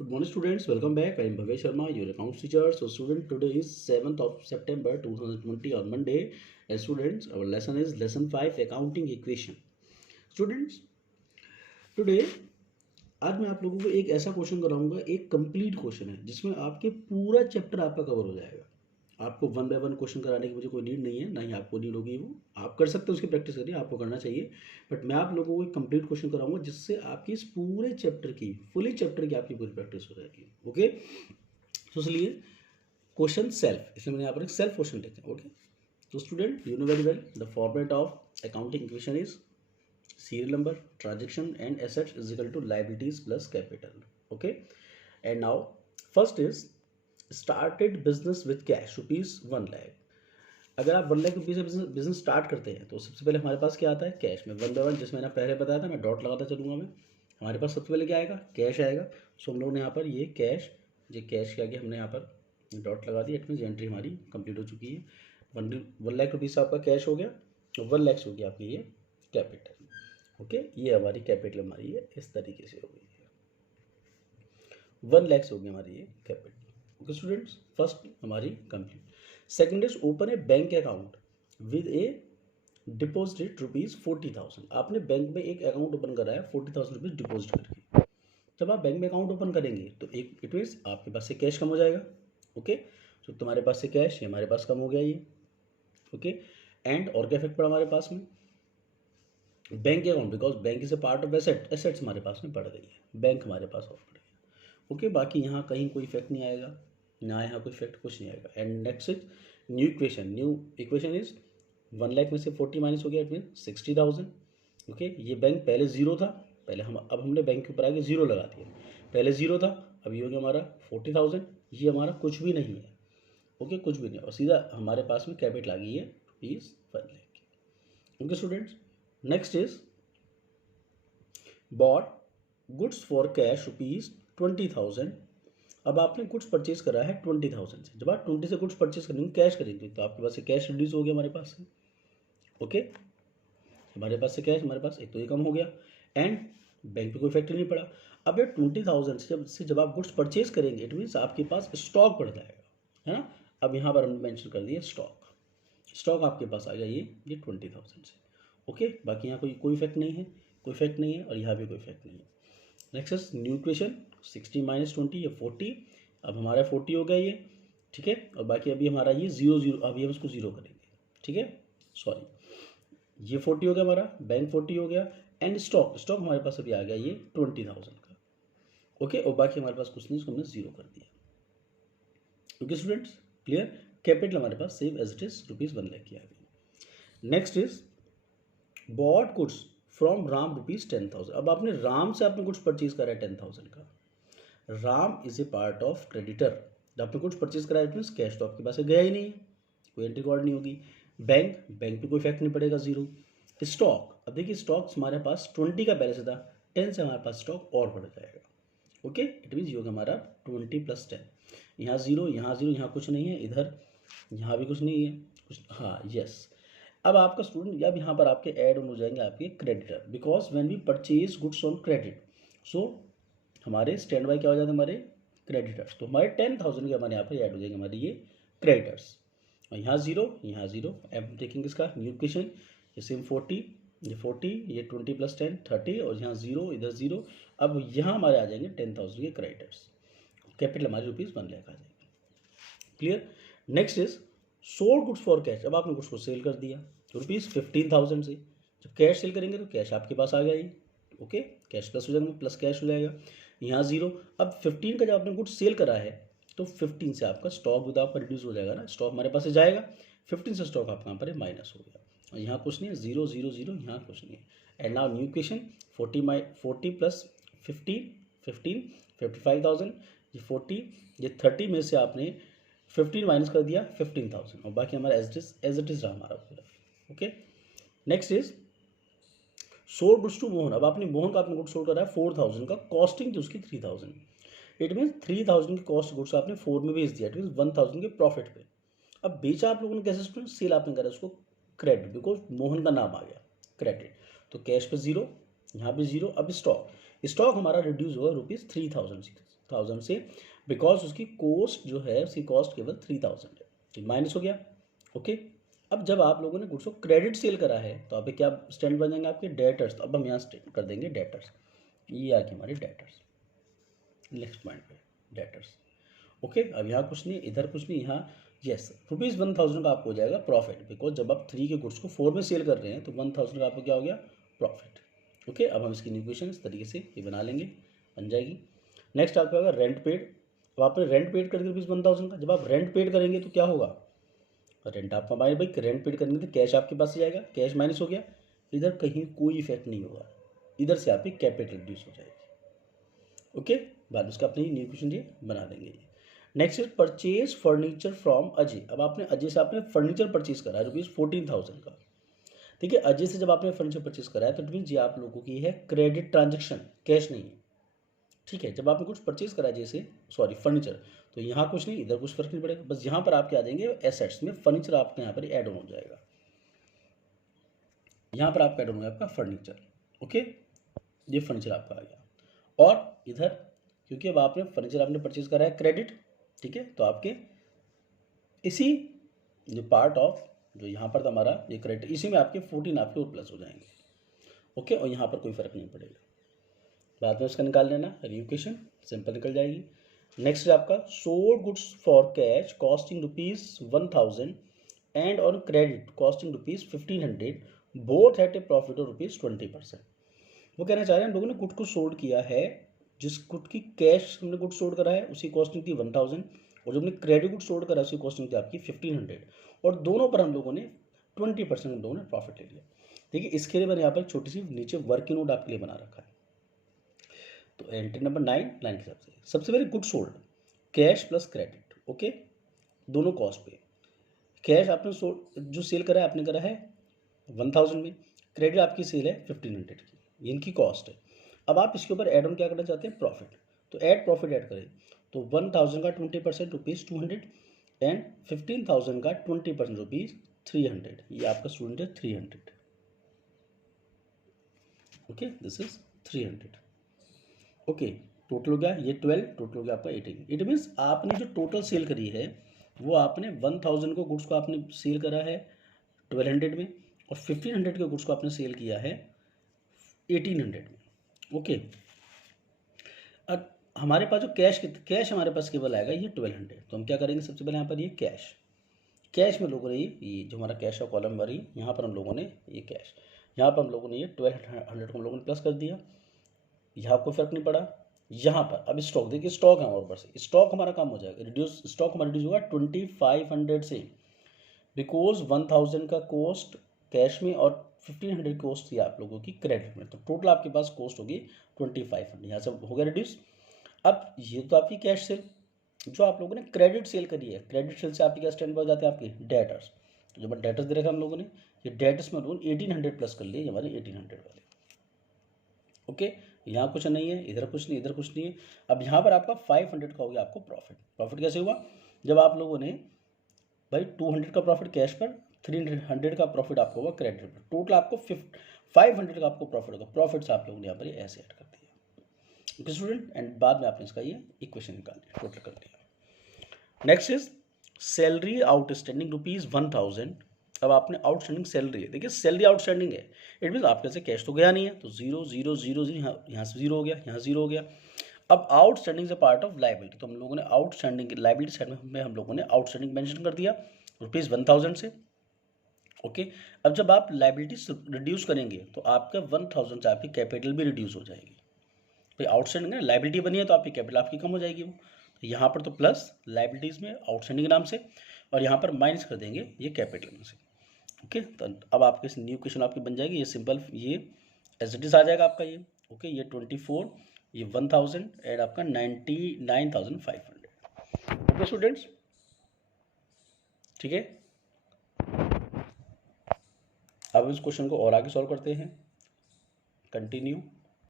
Good morning, students. Welcome back. I am Bhavesh Sharma, your accounts teacher. So, student, today is 7th of September 2020 on Monday. And students, our lesson is lesson 5 accounting equation. Students, today आज मैं आप लोगों को एक ऐसा question कराऊंगा, एक complete question है जिसमें आपके पूरा चैप्टर आपका कवर हो जाएगा। आपको वन बाय वन क्वेश्चन कराने की मुझे कोई नीड नहीं है, ना ही आपको नीड होगी। वो आप कर सकते हो, उसकी प्रैक्टिस करिए, आपको करना चाहिए। बट मैं आप लोगों को एक कंप्लीट क्वेश्चन कराऊंगा जिससे आपकी इस पूरे चैप्टर की, फुली चैप्टर की आपकी पूरी प्रैक्टिस हो जाएगी। ओके, तो इसलिए क्वेश्चन सेल्फ, इसलिए मैंने यहाँ पर एक सेल्फ क्वेश्चन लिखा है। ओके, तो student you know very well the format of accounting equation is serial number, transaction and assets is equal to liabilities plus capital. Okay, and now first is started business with cash rupees 1 lakh। अगर आप 1 लाख रुपये से business start करते हैं तो सबसे पहले हमारे पास क्या आता है, कैश में। वन बाय वन, जिसमें मैंने पहले बताया था, मैं डॉट लगाता चलूँगा। मैं हमारे पास सबसे पहले क्या आएगा, कैश आएगा। सो हम लोगों ने यहाँ पर ये कैश के आगे हमने यहाँ पर डॉट लगा दिया। इट मीन्स एंट्री हमारी कंप्लीट हो चुकी है। 1 लाख रुपीज़ आपका कैश हो गया, 1 लाख हो गया आपकी ये कैपिटल। ओके, ये हमारी कैपिटल हमारी है, इस तरीके से हो गई है। 1 लाख हो गई हमारी ये कैपिटल। ओके स्टूडेंट्स, फर्स्ट हमारी complete. Second is open A bank account with A deposit rupees 40,000। आपने बैंक में एक अकाउंट ओपन करा है 40,000 रुपीज़ डिपॉजिट करके। जब आप बैंक में अकाउंट ओपन करेंगे तो एक इट मीन्स आपके पास से कैश कम हो जाएगा। ओके, तो तुम्हारे पास से कैश, ये हमारे पास कम हो गया ये। ओके, एंड और क्या इफेक्ट पड़ा हमारे पास में, bank account, because bank is a part of asset, assets हमारे पास में पड़ गई है, बैंक हमारे पास और पड़ गया। ओके, बाकी यहाँ कहीं कोई इफेक्ट नहीं आएगा, ना यहाँ कोई इफेक्ट कुछ नहीं आएगा। And next is new equation is 1 lakh में से 40 माइनस हो गया, इट मीन 60,000। ओके, ये बैंक पहले जीरो था, पहले अब हमने बैंक के ऊपर आके जीरो लगा दिया। पहले जीरो था, अब ये हो गया हमारा 40,000। ये हमारा कुछ भी नहीं है। ओके, कुछ भी नहीं, और सीधा हमारे पास में कैपिटल आ गई है rupees 1 lakh. Okay students, next is bought goods for cash rupees 20,000। अब आपने गुड्स परचेज करा है 20,000 से। जब आप 20 से गुड्स परचेज करेंगे, कैश करेंगे, तो आपके पास से कैश रिड्यूस हो गया हमारे पास से। ओके, हमारे पास से कैश, हमारे पास एक तो ये कम हो गया, एंड बैंक पे कोई इफेक्ट नहीं पड़ा। अब ये 20,000 से जब आप गुड्स परचेज करेंगे, इट मीन्स आपके पास स्टॉक बढ़ जाएगा, है ना। अब यहाँ पर हमने मेंशन कर दिया स्टॉक आपके पास आ गया ये 20,000 से। ओके, बाकी यहाँ कोई इफेक्ट नहीं है, और यहाँ भी कोई इफेक्ट नहीं है। Next is new equation 60 minus 20, ये 40। अब हमारा 40 हो गया ये, ठीक है। और बाकी अभी हमारा ये 0 अभी हम इसको 0 करेंगे, ठीक है। सॉरी, ये 40 हो गया हमारा, बैंक 40 हो गया, एंड स्टॉक हमारे पास अभी आ गया ये 20,000 का। ओके, और बाकी हमारे पास कुछ नहीं, इसको हमने 0 कर दिया। Okay students, clear. कैपिटल हमारे पास same as it is rupees 1 lakh की आ गई। Next is bought goods from Ram rupees 10,000। अब आपने राम से आपने गुड्स परचेज करा है 10,000 का। Ram is a part of creditor. जब आपने गुड्स परचेज करा है, मीन्स कैश तो आपके पास गया ही नहीं, कोई एंट्री रिकॉर्ड नहीं होगी। बैंक पे कोई इफेक्ट नहीं पड़ेगा, 0। स्टॉक, अब देखिए स्टॉक्स हमारे पास 20 का बैलेंस था, 10 से हमारे पास स्टॉक और बढ़ जाएगा। ओके, इट मीन्स ये होगा हमारा 20 + 10। यहाँ 0, यहाँ कुछ नहीं है, इधर यहाँ भी कुछ नहीं है, कुछ, हाँ यस। अब आपका स्टूडेंट, अब यहाँ पर आपके ऐड ऑन हो जाएंगे आपके creditor, because when we purchase goods on credit, so हमारे स्टैंड बाय क्या हो जाते हैं, हमारे क्रेडिटर्स। तो हमारे 10,000 के हमारे यहाँ पर ऐड हो जाएंगे हमारे ये क्रेडिटर्स। और यहाँ 0, यहाँ 0। अब देखेंगे इसका न्यू इक्वेशन, ये सेम 40, ये 20 + 10 30, और यहाँ 0, इधर 0। अब यहाँ हमारे आ जाएंगे 10,000 के क्रेडिटर्स। कैपिटल हमारी रुपीज़ 1 लाख आ जाएगी। Clear. Next is sold goods for cash. अब आपने गुड्स को सेल कर दिया रुपीज़ 15,000 से। जब कैश सेल करेंगे तो कैश आपके पास आ गया ये। ओके, कैश प्लस हो जाएगा, प्लस कैश हो जाएगा। यहाँ 0। अब 15 का जब आपने गुड्स सेल करा है तो 15 से आपका स्टॉक विद आपका रिड्यूस हो जाएगा ना, स्टॉक हमारे पास से जाएगा। 15 से स्टॉक आपका यहाँ पर माइनस हो गया, और यहाँ कुछ नहीं है, 0 0 0, यहाँ कुछ नहीं है। And now new equation 40 + 15 55,000। ये 40, ये 30 में से आपने 15 माइनस कर दिया 15,000, और बाकी हमारा एज इट इज रहा हमारा पूरा। Okay, next is sold goods to Mohan. अब आपने मोहन का आपने गुड्स सोल्ड करा है 4,000 का, कॉस्टिंग थी उसकी 3,000। इट मीन 3,000 की कॉस्ट गुड्स आपने 4 में बेच दिया, इट मीन 1,000 के प्रॉफिट पे। अब बेचा आप लोगों ने कैसे स्टूडेंट, सेल आपने करा उसको क्रेडिट, बिकॉज मोहन का नाम आ गया क्रेडिट। तो कैश पे 0, यहाँ पे 0। अब स्टॉक हमारा रिड्यूस हुआ रुपीज़ 3,000 1000 से, बिकॉज उसकी कॉस्ट जो है उसकी कॉस्ट केवल 3000 है, तो माइनस हो गया। ओके, अब जब आप लोगों ने गुड्स को क्रेडिट सेल करा है तो अभी क्या स्टैंड बन जाएंगे आपके डेटर्स, तो अब हम यहाँ कर देंगे डेटर्स, ये आ गए हमारे डेटर्स, नेक्स्ट पॉइंट पे डेटर्स। ओके, अब यहाँ कुछ नहीं, इधर कुछ नहीं, यहाँ यस ₹1000 का आपको हो जाएगा प्रॉफिट, बिकॉज जब आप 3 के गुड्स को 4 में सेल कर रहे हैं तो 1000 का आपको क्या हो गया प्रॉफिट। ओके, अब हम इसकी इक्वेशन इस तरीके से ये बना लेंगे, बन जाएगी। नेक्स्ट आपका होगा रेंट पेड। अब आपने रेंट पेड कर दिया ₹1000 का, जब आप रेंट पेड करेंगे तो क्या होगा, रेंट आपका भाई रेंट पेड करेंगे तो कैश आपके पास जाएगा, कैश माइनस हो गया, इधर कहीं कोई इफेक्ट नहीं होगा, इधर से आपकी कैपिटल रिड्यूस हो जाएगी। ओके, बाद में उसका अपनी न्यू इक्वेशन ये बना देंगे। Next is purchase furniture from Ajay. अब आपने अजय से आपने फर्नीचर परचेज करा है ₹14,000 का, ठीक है। अजय से जब आपने फर्नीचर परचेज करा है तो इट मीन्स ये आप लोगों की है क्रेडिट ट्रांजेक्शन, कैश नहीं है, ठीक है। जब आपने कुछ परचेज करा जैसे सॉरी फर्नीचर, तो यहाँ कुछ नहीं, इधर कुछ फर्क नहीं पड़ेगा, बस यहाँ पर आपके आ जाएंगे एसेट्स में फर्नीचर, आपके यहाँ पर ऐड ऑन हो जाएगा, यहाँ पर आपका ऐड ऑन हो आपका फर्नीचर। ओके, ये फर्नीचर आपका आ गया। और इधर क्योंकि अब आपने फर्नीचर आपने परचेज करा है क्रेडिट, ठीक है, तो आपके इसी जो पार्ट ऑफ जो यहाँ पर था हमारा ये क्रेडिट, इसी में आपके 14 आपके और प्लस हो जाएंगे। ओके, और यहाँ पर कोई फर्क नहीं पड़ेगा, बाद में उसका निकाल लेना, इक्वेशन सिंपल निकल जाएगी। नेक्स्ट है आपका sold goods for cash costing ₹1000 and on credit costing ₹1500, both at A profit of ₹20%। वो कहना चाह रहे हैं हम लोगों ने गुड को सोल्ड किया है, जिस गुड की कैश हमने गुड सोल्ड करा है उसकी कॉस्टिंग थी 1000, और जो हमने क्रेडिट गुड सोल्ड करा उसकी कॉस्टिंग थी आपकी 1500, और दोनों पर हम लोगों ने 20% हम लोगों ने प्रॉफिट ले लिया। देखिए इसके लिए मैंने यहाँ पर छोटी सी नीचे वर्किंग नोट आपके लिए बना रखा है। तो एंट्री नंबर 9 लाइन के हिसाब से सबसे पहले good sold cash plus credit, okay, दोनों कॉस्ट पे। कैश आपने जो सेल करा है आपने करा है 1000 में, क्रेडिट आपकी सेल है 1500 की, इनकी कॉस्ट है। अब आप इसके ऊपर एड ऑन क्या करना चाहते हैं, प्रॉफिट, तो ऐड प्रॉफिट ऐड करें, तो 1000 का 20% ₹200 एंड 15,000 का 20% ₹300, ये आपका स्टूडेंट है 300। Okay, this is 300। Okay, total हो गया ये 12, टोटल हो गया आपका 18। इट मीन्स आपने जो टोटल सेल करी है वो आपने 1000 को गुड्स को आपने सेल करा है 1200 में, और 1500 के गुड्स को आपने सेल किया है 1800 में। ओके, अब हमारे पास जो कैश हमारे पास केवल आएगा ये 1200, तो हम क्या करेंगे सबसे पहले यहाँ पर ये कैश में लोगों ने ये जो हमारा कैश का कॉलम भरी, यहाँ पर हम लोगों ने ये कैश, यहाँ पर हम लोगों ने ये 1200 को हम लोगों ने प्लस कर दिया, यहाँ कोई फर्क नहीं पड़ा। यहाँ पर अब स्टॉक देखिए, स्टॉक है हमारे ऊपर से, स्टॉक हमारा कम हो जाएगा, रिड्यूस स्टॉक हमारा रिड्यूस होगा 2500 से, बिकॉज 1000 का कॉस्ट कैश में और 1500 कॉस्ट थी आप लोगों की क्रेडिट में, तो टोटल आपके पास कॉस्ट होगी 2500, यहाँ से हो गया रिड्यूस। अब ये तो आपकी कैश सेल, जो आप लोगों ने क्रेडिट सेल करी है, क्रेडिट सेल से आपके क्या स्टैंड पर हो जाते हैं आपके डेटर्स, तो जब डेटर्स दे रखा हम लोगों ने, ये डेटर्स में लोगों ने 1800 प्लस कर लिए हमारे 1800 वाले। ओके, यहाँ कुछ नहीं है, इधर कुछ नहीं, इधर कुछ नहीं है। अब यहाँ पर आपका 500 का हो गया आपको प्रॉफिट कैसे हुआ, जब आप लोगों ने भाई 200 का प्रॉफिट कैश पर, 300 का प्रॉफिट आपको होगा क्रेडिट पर, टोटल आपको 500 का आपको प्रॉफिट होगा, प्रॉफिट से आप लोगों ने यहाँ पर ऐसे ऐड कर दिया। ओके स्टूडेंट, एंड बाद में आपने इसका ये इक्वेशन निकाल दिया, टोटल कर दिया। Next is salary outstanding ₹1000। अब आपने आउटस्टैंडिंग सैलरी है, देखिए सैलरी आउटस्टैंडिंग है, इट मीन आपके से कैश तो गया नहीं है, तो 0 0 0 0 यहाँ से 0 हो गया, यहाँ 0 हो गया। अब आउटस्टैंडिंग से पार्ट ऑफ लाइबिलिटी, तो हम लोगों ने आउटस्टैंडिंग लाइबिलिटी साइड में हम लोगों ने आउटस्टैंडिंग मेंशन कर दिया ₹1000 से। ओके, अब जब आप लाइबिलिटी रिड्यूस करेंगे तो आपका 1000 से आपकी कैपिटल भी रिड्यूस हो जाएगी, भाई आउटस्टैंडिंग है लाइबिलिटी बनी है तो आपकी कैपिटल आपकी कम हो जाएगी वो, तो यहाँ पर तो प्लस लाइबिलिटीज़ में आउटस्टैंडिंग नाम से, और यहाँ पर माइनस कर देंगे ये कैपिटल में से। ओके, तो अब आपके न्यू क्वेश्चन आपकी बन जाएगी, ये सिंपल ये एज इट इज आ जाएगा आपका ये। ओके, ये 24, ये 1000 एंड आपका 99,500। ओके स्टूडेंट्स, ठीक है। अब इस क्वेश्चन को और आगे सॉल्व करते हैं, कंटिन्यू।